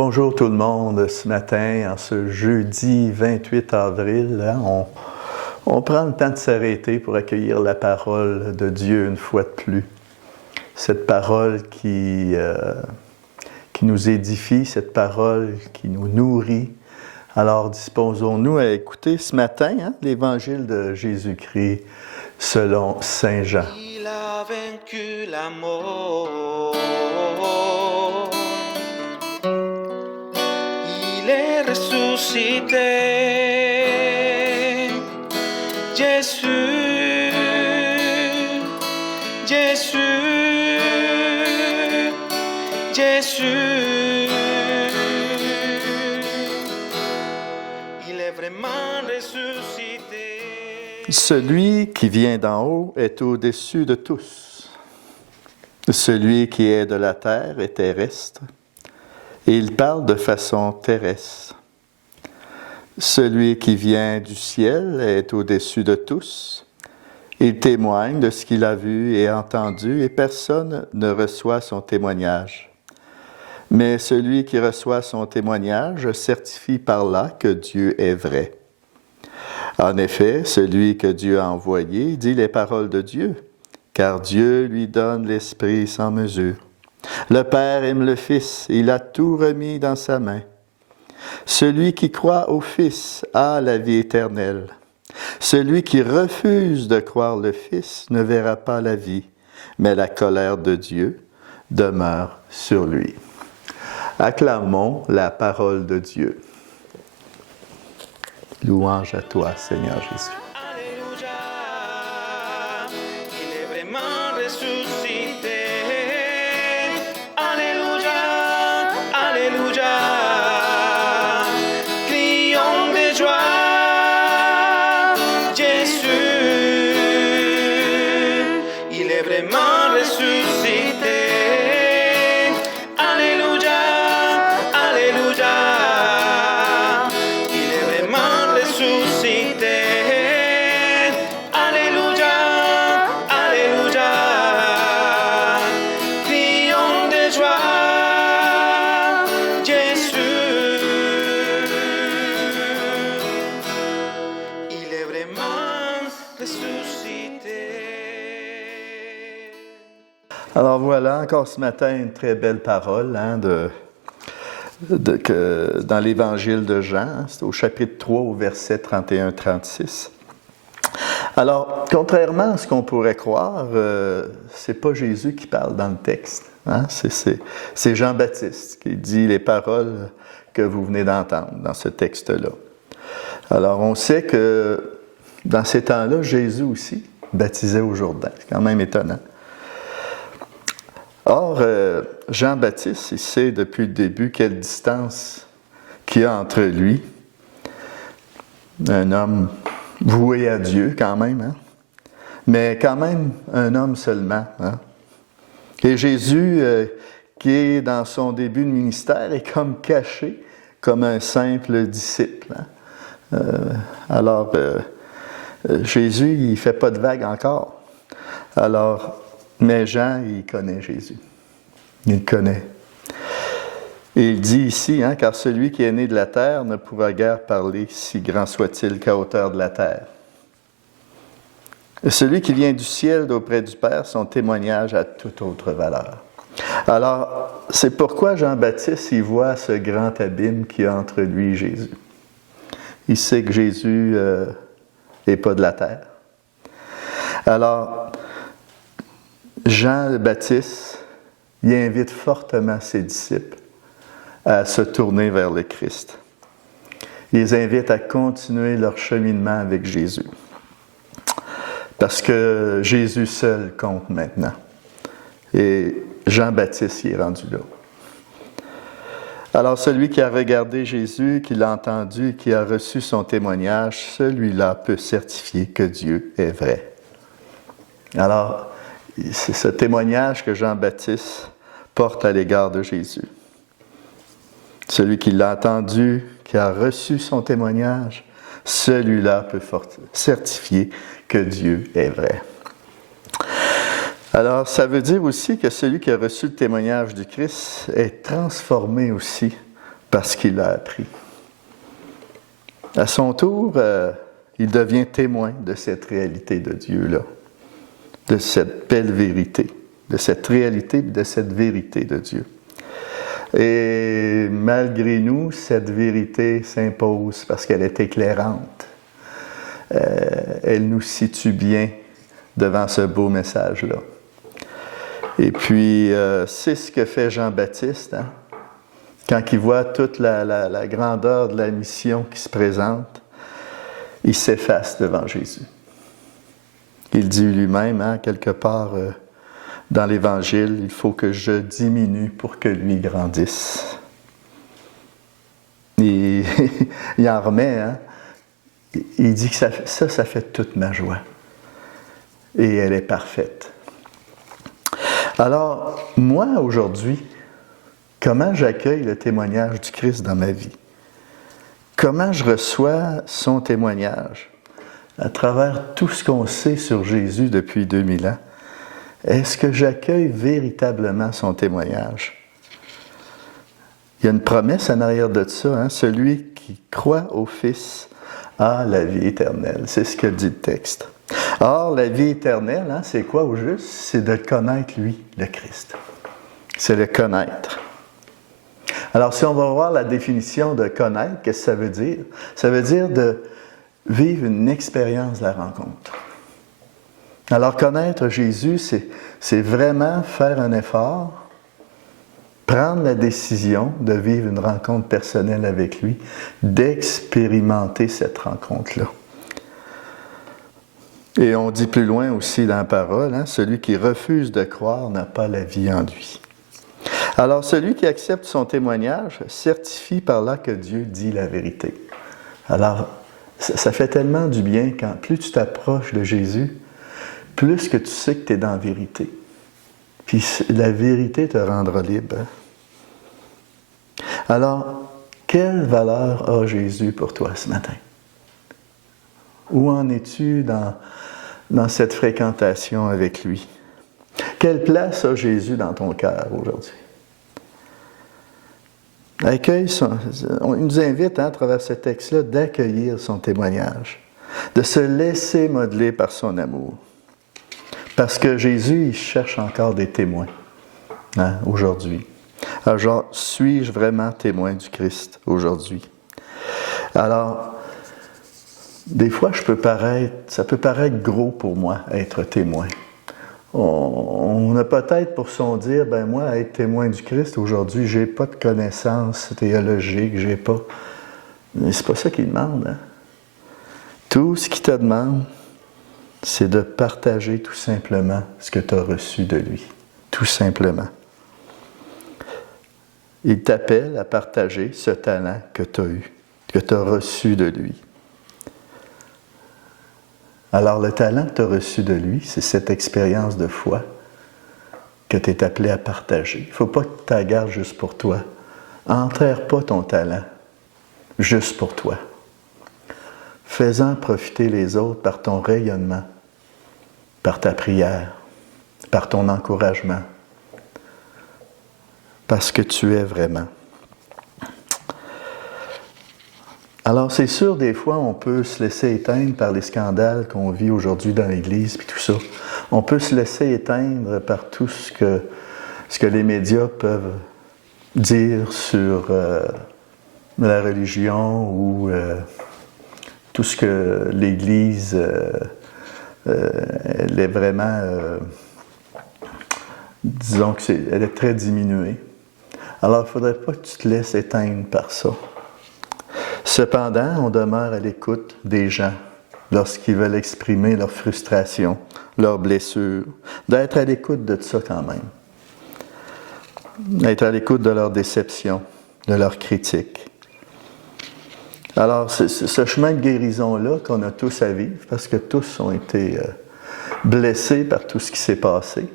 Bonjour tout le monde. Ce matin, en ce jeudi 28 avril, on prend le temps de s'arrêter pour accueillir la parole de Dieu une fois de plus. Cette parole qui nous édifie, cette parole qui nous nourrit. Alors disposons-nous à écouter ce matin l'Évangile de Jésus-Christ selon Saint Jean. Il a vaincu la mort. Il est ressuscité. Jésus, Jésus, Jésus. Il est vraiment ressuscité. Celui qui vient d'en haut est au-dessus de tous. Celui qui est de la terre est terrestre, et il parle de façon terrestre. Celui qui vient du ciel est au-dessus de tous. Il témoigne de ce qu'il a vu et entendu, et personne ne reçoit son témoignage. Mais celui qui reçoit son témoignage certifie par là que Dieu est vrai. En effet, celui que Dieu a envoyé dit les paroles de Dieu, car Dieu lui donne l'Esprit sans mesure. Le Père aime le Fils, il a tout remis dans sa main. Celui qui croit au Fils a la vie éternelle. Celui qui refuse de croire le Fils ne verra pas la vie, mais la colère de Dieu demeure sur lui. Acclamons la parole de Dieu. Louange à toi, Seigneur Jésus. Alléluia, il est vraiment ressuscité. Alléluia, Alléluia, crions de joie. Jésus, il est vraiment ressuscité. Alléluia, Alléluia. Ressuscité. Alléluia, Alléluia. Crions de joie, Jésus. Il est vraiment ressuscité. Alors voilà, encore ce matin, une très belle parole dans l'Évangile de Jean, c'est au chapitre 3, au verset 31-36. Alors, contrairement à ce qu'on pourrait croire, c'est pas Jésus qui parle dans le texte. C'est Jean-Baptiste qui dit les paroles que vous venez d'entendre dans ce texte-là. Alors, on sait que dans ces temps-là, Jésus aussi baptisait au Jourdain. C'est quand même étonnant. Or, Jean-Baptiste, il sait depuis le début quelle distance qu'il y a entre lui, un homme voué à Dieu quand même, mais quand même un homme seulement. Et Jésus, qui est dans son début de ministère, est comme caché comme un simple disciple. Alors, Jésus, il ne fait pas de vague encore. Alors, mais Jean, il connaît Jésus. Il le connaît. Et il dit ici, car celui qui est né de la terre ne pourra guère parler, si grand soit-il qu'à hauteur de la terre. Et celui qui vient du ciel d'auprès du Père, son témoignage a toute autre valeur. Alors, c'est pourquoi Jean-Baptiste, il voit ce grand abîme qu'il y a entre lui et Jésus. Il sait que Jésus n'est pas de la terre. Alors, Jean le Baptiste, il invite fortement ses disciples à se tourner vers le Christ. Il les invite à continuer leur cheminement avec Jésus. Parce que Jésus seul compte maintenant. Et Jean-Baptiste y est rendu là. Alors celui qui a regardé Jésus, qui l'a entendu, qui a reçu son témoignage, celui-là peut certifier que Dieu est vrai. Alors, c'est ce témoignage que Jean-Baptiste porte à l'égard de Jésus. Celui qui l'a entendu, qui a reçu son témoignage, celui-là peut certifier que Dieu est vrai. Alors, ça veut dire aussi que celui qui a reçu le témoignage du Christ est transformé aussi parce qu'il l'a appris. À son tour, il devient témoin de cette réalité de Dieu-là, de cette belle vérité, de cette réalité, de cette vérité de Dieu. Et malgré nous, cette vérité s'impose parce qu'elle est éclairante. Elle nous situe bien devant ce beau message-là. Et puis, c'est ce que fait Jean-Baptiste, hein? Quand il voit toute la grandeur de la mission qui se présente, il s'efface devant Jésus. Il dit lui-même, hein, quelque part dans l'Évangile, il faut que je diminue pour que lui grandisse. Et il en remet, hein? Il dit que ça fait toute ma joie. Et elle est parfaite. Alors, moi, aujourd'hui, comment j'accueille le témoignage du Christ dans ma vie? Comment je reçois son témoignage? À travers tout ce qu'on sait sur Jésus depuis 2000 ans, est-ce que j'accueille véritablement son témoignage? Il y a une promesse en arrière de ça, hein? Celui qui croit au Fils a la vie éternelle. C'est ce que dit le texte. Or, la vie éternelle, hein, c'est quoi au juste? C'est de connaître lui, le Christ. C'est le connaître. Alors, si on va voir la définition de connaître, qu'est-ce que ça veut dire? Ça veut dire de vivre une expérience de la rencontre. Alors, connaître Jésus, c'est vraiment faire un effort, prendre la décision de vivre une rencontre personnelle avec lui, d'expérimenter cette rencontre-là. Et on dit plus loin aussi dans la parole, hein, celui qui refuse de croire n'a pas la vie en lui. Alors, celui qui accepte son témoignage certifie par là que Dieu dit la vérité. Alors, ça fait tellement du bien quand plus tu t'approches de Jésus, plus que tu sais que tu es dans la vérité. Puis la vérité te rendra libre. Alors, quelle valeur a Jésus pour toi ce matin? Où en es-tu dans cette fréquentation avec lui? Quelle place a Jésus dans ton cœur aujourd'hui? On nous invite, hein, à travers ce texte-là, d'accueillir son témoignage, de se laisser modeler par son amour. Parce que Jésus, il cherche encore des témoins, hein, aujourd'hui. Alors, genre, suis-je vraiment témoin du Christ aujourd'hui? Alors, des fois, ça peut paraître gros pour moi, être témoin. On a peut-être pour son dire, ben moi, être témoin du Christ aujourd'hui, j'ai pas de connaissances théologiques, j'ai pas. Mais c'est pas ça qu'il demande, hein? Tout ce qu'il te demande, c'est de partager tout simplement ce que tu as reçu de lui. Tout simplement. Il t'appelle à partager ce talent que tu as eu, que tu as reçu de lui. Alors, le talent que tu as reçu de lui, c'est cette expérience de foi que tu es appelé à partager. Il ne faut pas que tu la gardes juste pour toi. Enterre pas ton talent juste pour toi. Fais-en profiter les autres par ton rayonnement, par ta prière, par ton encouragement, parce que tu es vraiment. Alors, c'est sûr, des fois, on peut se laisser éteindre par les scandales qu'on vit aujourd'hui dans l'Église, puis tout ça. On peut se laisser éteindre par tout ce que les médias peuvent dire sur la religion ou tout ce que l'Église, elle est vraiment, disons qu'elle est très diminuée. Alors, il ne faudrait pas que tu te laisses éteindre par ça. Cependant, on demeure à l'écoute des gens lorsqu'ils veulent exprimer leur frustration, leurs blessures, d'être à l'écoute de ça quand même. D'être à l'écoute de leurs déceptions, de leurs critiques. Alors, c'est ce chemin de guérison-là qu'on a tous à vivre, parce que tous ont été blessés par tout ce qui s'est passé.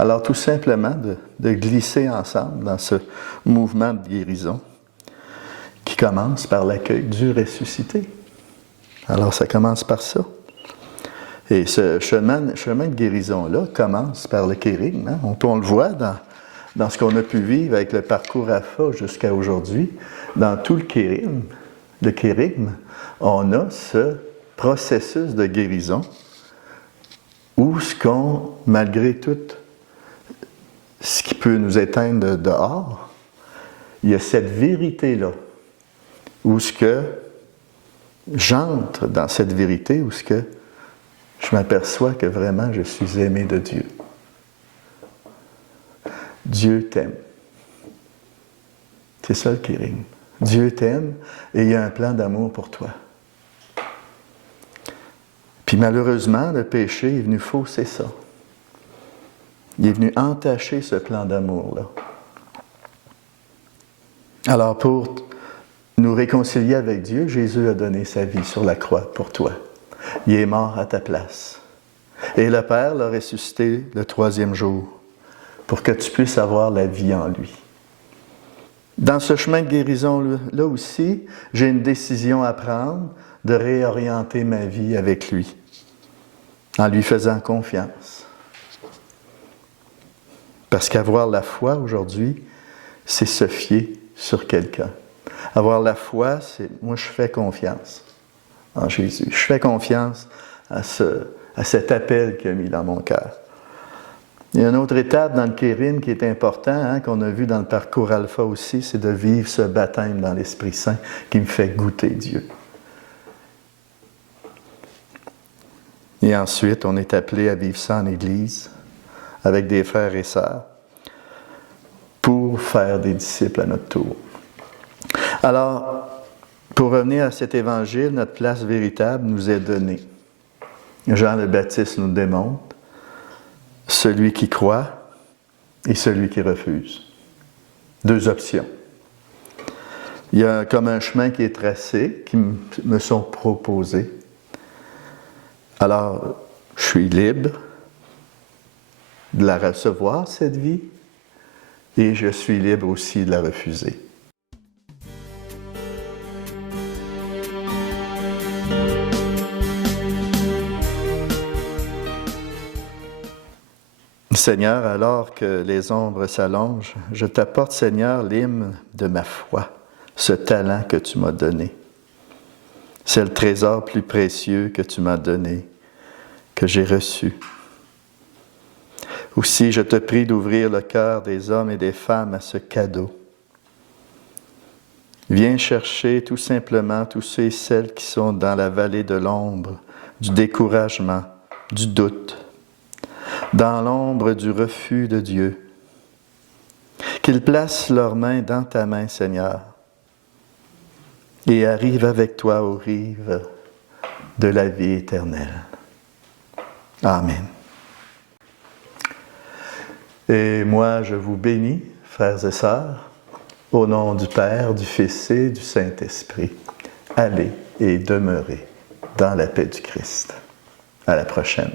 Alors, tout simplement, de glisser ensemble dans ce mouvement de guérison qui commence par l'accueil du ressuscité. Alors, ça commence par ça. Et ce chemin de guérison-là commence par le kérigme. Hein? On le voit dans ce qu'on a pu vivre avec le parcours Alpha jusqu'à aujourd'hui, dans tout le kérigme, on a ce processus de guérison où malgré tout ce qui peut nous éteindre dehors, il y a cette vérité-là, où j'entre dans cette vérité, où je m'aperçois que vraiment je suis aimé de Dieu. Dieu t'aime. C'est ça le kérigme. Dieu t'aime et il y a un plan d'amour pour toi. Puis malheureusement, le péché est venu fausser ça. Il est venu entacher ce plan d'amour-là. Alors pour nous réconcilier avec Dieu, Jésus a donné sa vie sur la croix pour toi. Il est mort à ta place. Et le Père l'a ressuscité le 3e jour pour que tu puisses avoir la vie en lui. Dans ce chemin de guérison-là aussi, j'ai une décision à prendre de réorienter ma vie avec lui, en lui faisant confiance. Parce qu'avoir la foi aujourd'hui, c'est se fier sur quelqu'un. Avoir la foi, c'est moi je fais confiance en Jésus. Je fais confiance à cet appel qu'il a mis dans mon cœur. Il y a une autre étape dans le kérigme qui est important, qu'on a vu dans le parcours Alpha aussi, c'est de vivre ce baptême dans l'Esprit Saint qui me fait goûter Dieu. Et ensuite, on est appelé à vivre ça en Église, avec des frères et sœurs, pour faire des disciples à notre tour. Alors, pour revenir à cet évangile, notre place véritable nous est donnée. Jean le Baptiste nous démontre celui qui croit et celui qui refuse. 2 options. Il y a comme un chemin qui est tracé, qui me sont proposés. Alors, je suis libre de la recevoir, cette vie, et je suis libre aussi de la refuser. Seigneur, alors que les ombres s'allongent, je t'apporte, Seigneur, l'hymne de ma foi, ce talent que tu m'as donné. C'est le trésor plus précieux que tu m'as donné, que j'ai reçu. Aussi, je te prie d'ouvrir le cœur des hommes et des femmes à ce cadeau. Viens chercher tout simplement tous ceux et celles qui sont dans la vallée de l'ombre, du découragement, du doute, dans l'ombre du refus de Dieu. Qu'ils placent leurs mains dans ta main, Seigneur, et arrivent avec toi aux rives de la vie éternelle. Amen. Et moi, je vous bénis, frères et sœurs, au nom du Père, du Fils et du Saint-Esprit. Allez et demeurez dans la paix du Christ. À la prochaine.